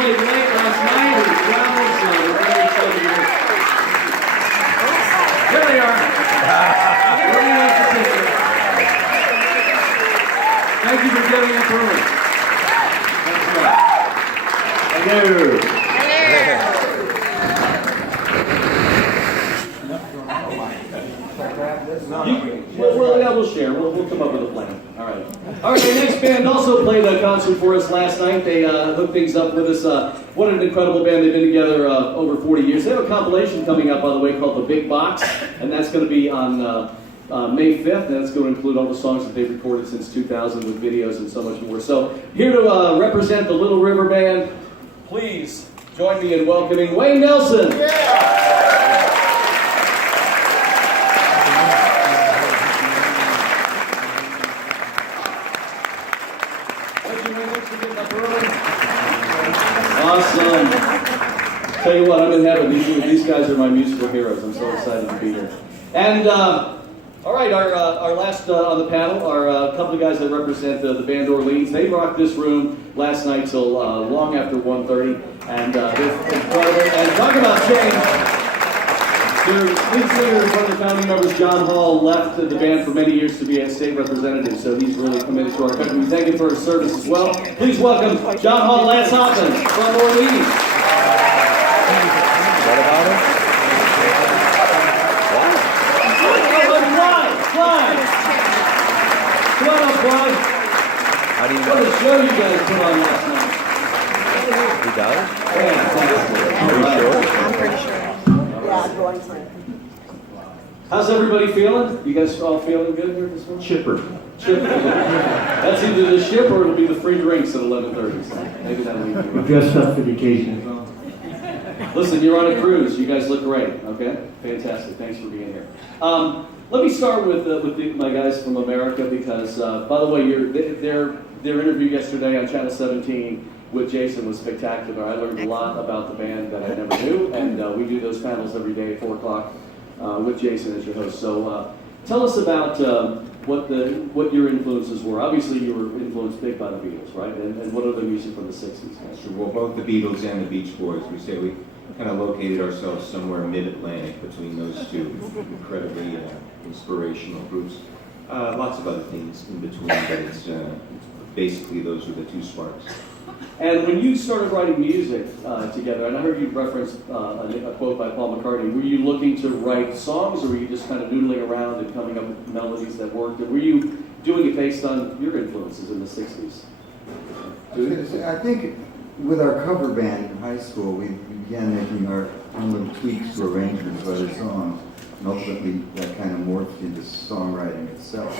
played late last night and traveled, so we're very excited to hear. Here they are. Bringing us the ticket. Thank you for getting up early. Thanks a lot. Hello. We'll share. We'll come up with a plan. All right. All right, the next band also played a concert for us last night. They hooked things up with us. What an incredible band. They've been together over 40 years. They have a compilation coming up, by the way, called The Big Box, and that's going to be on May 5th, and that's going to include all the songs that they've recorded since 2000 with videos and so much more. So here to represent the Little River Band, please join me in welcoming Wayne Nelson. Yeah. Awesome. Tell you what, I'm in heaven. These guys are my musical heroes. I'm so excited to be here. And, all right, our last on the panel are a couple of guys that represent the band Orleans. They rocked this room last night till long after 1:30. And they're incredible. And talk about change. Their lead singer, one of the founding members, John Hall, left the band for many years to be a state representative, so he's really committed to our country. We thank him for his service as well. Please welcome John Hall, Lance Hoffman from Orleans. What about him? Clyde! Come on up, Clyde. How do you know? What a show you guys put on last night. He does? Yeah, Are you sure? I'm pretty sure. how's everybody feeling? You guys all feeling good here this morning? Chipper. That's either the ship or it'll be the free drinks at 11:30. So maybe that'll be We're dressed up for the occasion. Listen, you're on a cruise. You guys look great. Okay, fantastic. Thanks for being here. Let me start with my guys from America because, by the way, their interview yesterday on Channel 17 with Jason was spectacular. I learned a lot about the band that I never knew, and we do those panels every day at 4 o'clock with Jason as your host. So tell us about what your influences were. Obviously, you were influenced big by the Beatles, right? And what other music from the 60s? Sure. Well, both the Beatles and the Beach Boys. We say we kind of located ourselves somewhere mid-Atlantic between those two incredibly inspirational groups. Lots of other things in between, but it's basically those are the two sparks. And when you started writing music together, and I heard you reference a quote by Paul McCartney, were you looking to write songs, or were you just kind of noodling around and coming up with melodies that worked? Or were you doing it based on your influences in the 60s? I think with our cover band in high school, we began making our own little tweaks to arrangements of other songs, and ultimately that kind of morphed into songwriting itself.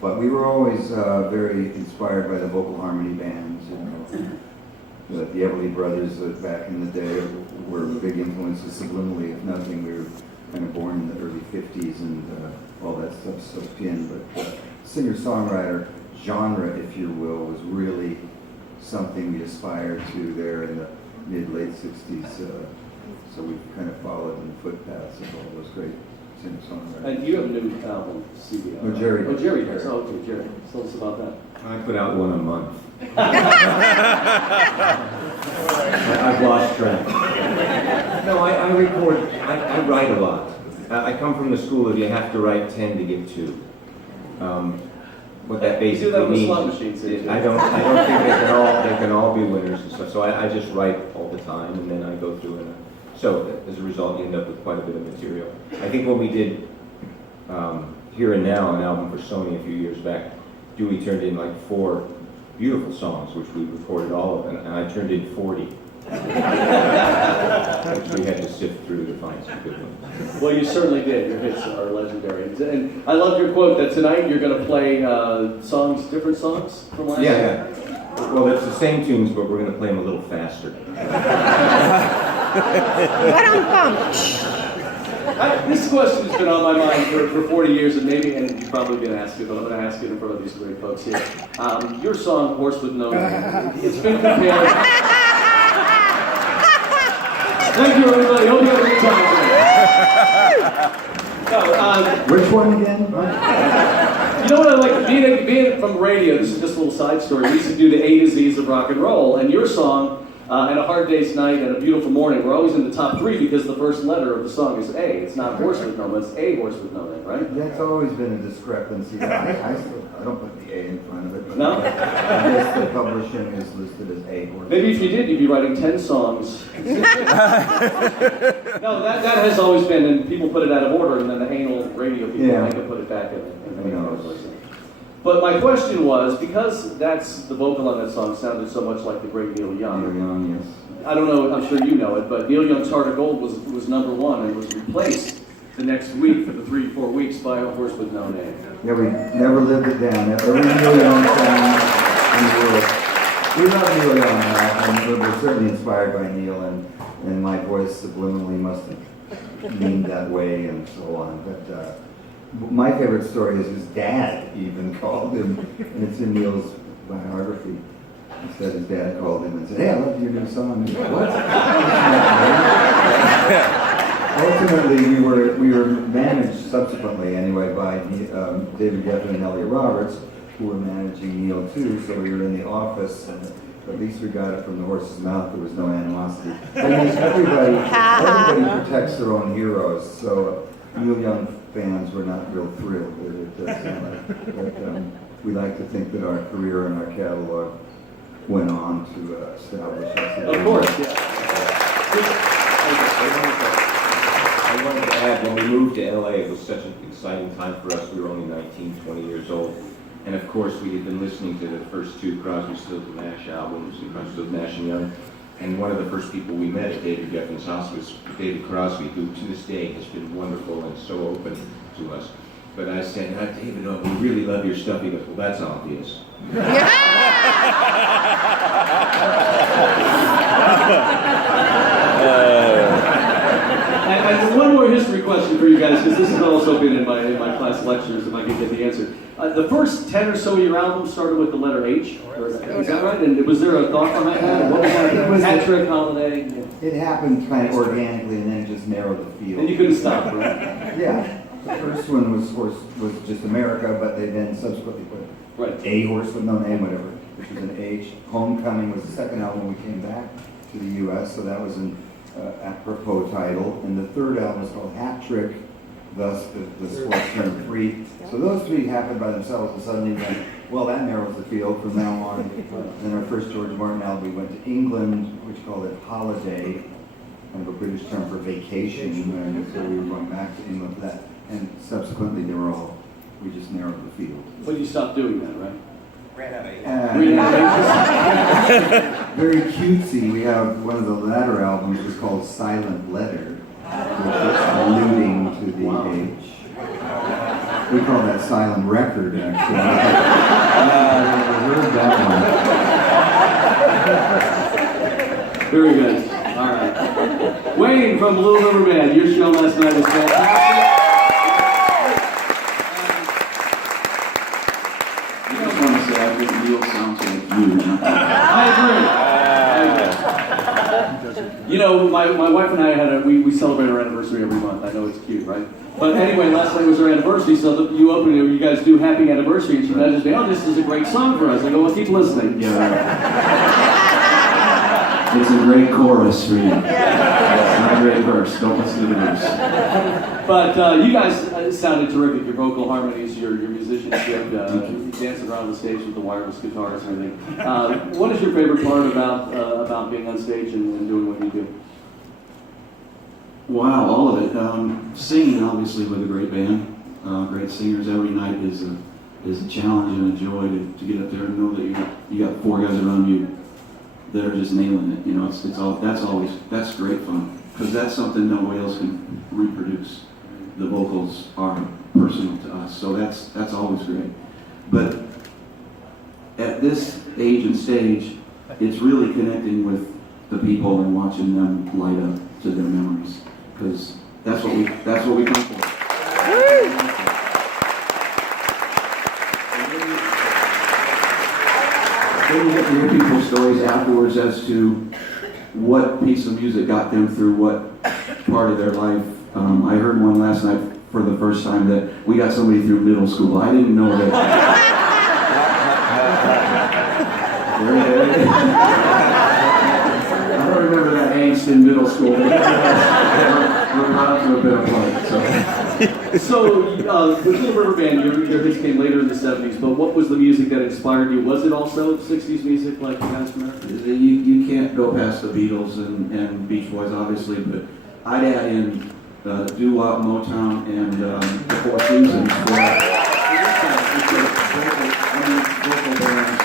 But we were always very inspired by the vocal harmony bands. You know, the Everly Brothers back in the day were big influences subliminally. If nothing, we were kind of born in the early 50s and all that stuff soaked in. But singer-songwriter genre, if you will, was really something we aspired to there in the mid-late 60s. So we kind of followed in the footpaths of all those great singer-songwriters. And you have a new album, CD. No, Gerry. Oh, Gerry does. Oh, okay, Gerry. Tell us about that. I put out one a month. I've lost track. No, I record, I write a lot. I come from the school of you have to write 10 to get 2. What that basically you do that with means slot machines, is I don't think they can all be winners and stuff. So I just write all the time, and then I go through and so as a result you end up with quite a bit of material. I think when we did Here and Now, an album for Sony a few years back, Dewey turned in like 4 beautiful songs, which we recorded all of, and I turned in 40. Which we had to sift through to find some good ones. Well, you certainly did. Your hits are legendary. And I love your quote that tonight you're going to play different songs from last year. Yeah. Well, it's the same tunes, but we're going to play them a little faster. This question has been on my mind for 40 years, and you're probably going to ask it, but I'm going to ask it in front of these great folks here. Your song, Horse with No Name, it's been compared... Thank you, everybody. Hope you have a good time. Which one again? You know what I like? Being from radio, this is just a little side story. We used to do the A to Z's of rock and roll, and your song and A Hard Day's Night, and A Beautiful Morning were always in the top 3 because the first letter of the song is A. It's not Horse with No Name, it's A Horse with No Name, right? That's always been a discrepancy. I don't put the A in front of it. But No? I guess the publishing is listed as A Horse. Maybe if you did, you'd be writing 10 songs. No, that has always been, and people put it out of order, and then the anal radio people make it put it back in. But my question was, because the vocal on that song sounded so much like the great Neil Young. Neil Young, yes. I don't know, I'm sure you know it, but Neil Young's Heart of Gold was #1 and was replaced the next week for the 3-4 weeks by A Horse with No Name. Yeah, we never lived it down. Every Neil Young song in the world. We love Neil Young, and we're certainly inspired by Neil, and my voice subliminally must have mean that way and so on. But my favorite story is his dad even called him, and it's in Neil's biography. He said his dad called him and said, "Hey, I love your new song." He said, "What?" Ultimately, we were managed subsequently anyway by David Geffen and Elliot Roberts, who were managing Neil too. So we were in the office, and at least we got it from the horse's mouth. There was no animosity. Everybody protects their own heroes. So Neil Young fans were not real thrilled with it. But we like to think that our career and our catalog went on to establish us. Of course, yeah. I wanted to add, when we moved to LA, it was such an exciting time for us. We were only 19, 20 years old. And of course, we had been listening to the first 2 Crosby, Stills and Nash albums, and Crosby, Stills, Nash and Young. And one of the first people we met at David Geffen's house was David Crosby, who to this day has been wonderful and so open to us. But I said, David, we really love your stuff. He goes, well, that's obvious. And one more history question for you guys, because this has also been in my class lectures, if I can get the answer. The first 10 or so of your albums started with the letter H, is that right? And was there a thought behind that? What was that? Patrick, Holiday? It happened kind of organically, and then it just narrowed the field. And you couldn't stop, right? Yeah. The first one was just America, but they then subsequently put A Horse with No Name, whatever, which was an H. Homecoming was the second album we came back to the U.S., so that was an apropos title. And the third album is called Hat Trick, thus the sports term 3. So those 3 happened by themselves, and suddenly went, well, that narrows the field from now on. Then our first George Martin album, we went to England, which called it Holiday, kind of a British term for vacation, and so we were going back to England for that. And subsequently, we just narrowed the field. But you stopped doing that, right? Ran out of Very cutesy. We have one of the latter albums was called Silent Letter, which is alluding to the age. We call that Silent Record, actually. I heard that one. Very good. All right. Wayne from Blue River Band, your show last night was fantastic. Neil sounds like you. I agree. You know, my wife and I we celebrate our anniversary every month. I know it's cute, right? But anyway, last night was our anniversary, so you opened it, you guys do Happy Anniversary, and she nudges me, oh, this is a great song for us. I go, well, keep listening. Yeah. It's a great chorus for you. It's not a great verse. Don't listen to the verse. But you guys sounded terrific. Your vocal harmonies, your musicianship, dancing around the stage with the wireless guitars and everything. What is your favorite part about being on stage and doing what you do? Wow, all of it. Singing, obviously, with a great band, great singers every night is a challenge and a joy to get up there and know that you got 4 guys around you that are just nailing it. You know, that's great fun, because that's something nobody else can reproduce. The vocals are personal to us, so that's always great. But at this age and stage, it's really connecting with the people and watching them light up to their memories, because that's what we come for. Then you get to hear people's stories afterwards as to what piece of music got them through what part of their life. I heard one last night for the first time that we got somebody through middle school. I didn't know that. in middle school. We're proud to have been a part. So, the Little River Band, your hits came later in the 70s, but what was the music that inspired you? Was it also 60s music like you guys from there? You can't go past the Beatles and Beach Boys, obviously, but I'd add in doo-wop, Motown, and the Four Seasons. Vocal bands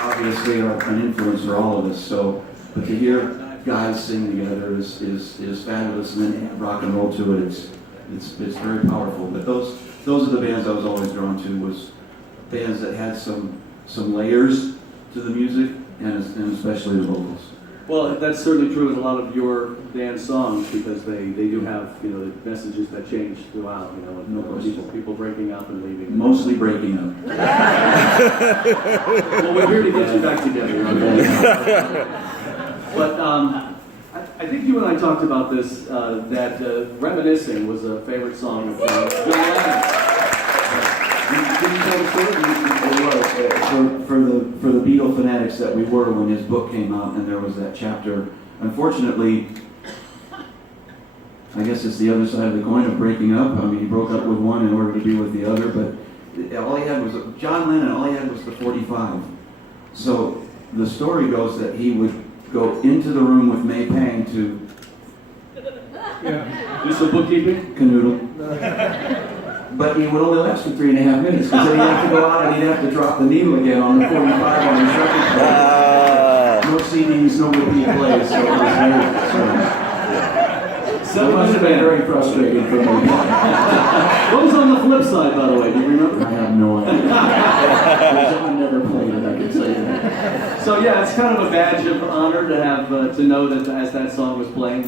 obviously are an influence for all of us. So, but to hear guys sing together is fabulous, and then add rock and roll to it. It's very powerful. But those are the bands I was always drawn to. Was bands that had some layers to the music, and especially the vocals. Well, that's certainly true in a lot of your dance songs because they do have, you know, the messages that change throughout, you know, and No question. people breaking up and leaving. Mostly breaking up. Well, we're here to get you back together. Okay? But I think you and I talked about this, that Reminiscing was a favorite song of John Lennon. Can you tell the story? It was for the Beatle fanatics that we were when his book came out, and there was that chapter. Unfortunately, I guess it's the other side of the coin of breaking up. I mean, he broke up with one in order to be with the other, but all he had was John Lennon. All he had was the 45. So the story goes that he would go into the room with May Pang to Do some bookkeeping? canoodle. But he would only last for 3.5 minutes because then he'd have to go out and he'd have to drop the needle again on the 45 on his record player. No CDs, no repeat plays, so it was very, it must have been very frustrating for me. What was on the flip side, by the way? Do you remember? I have no idea. I never played it, I can say that. So yeah, it's kind of a badge of honor to have to know that as that song was playing,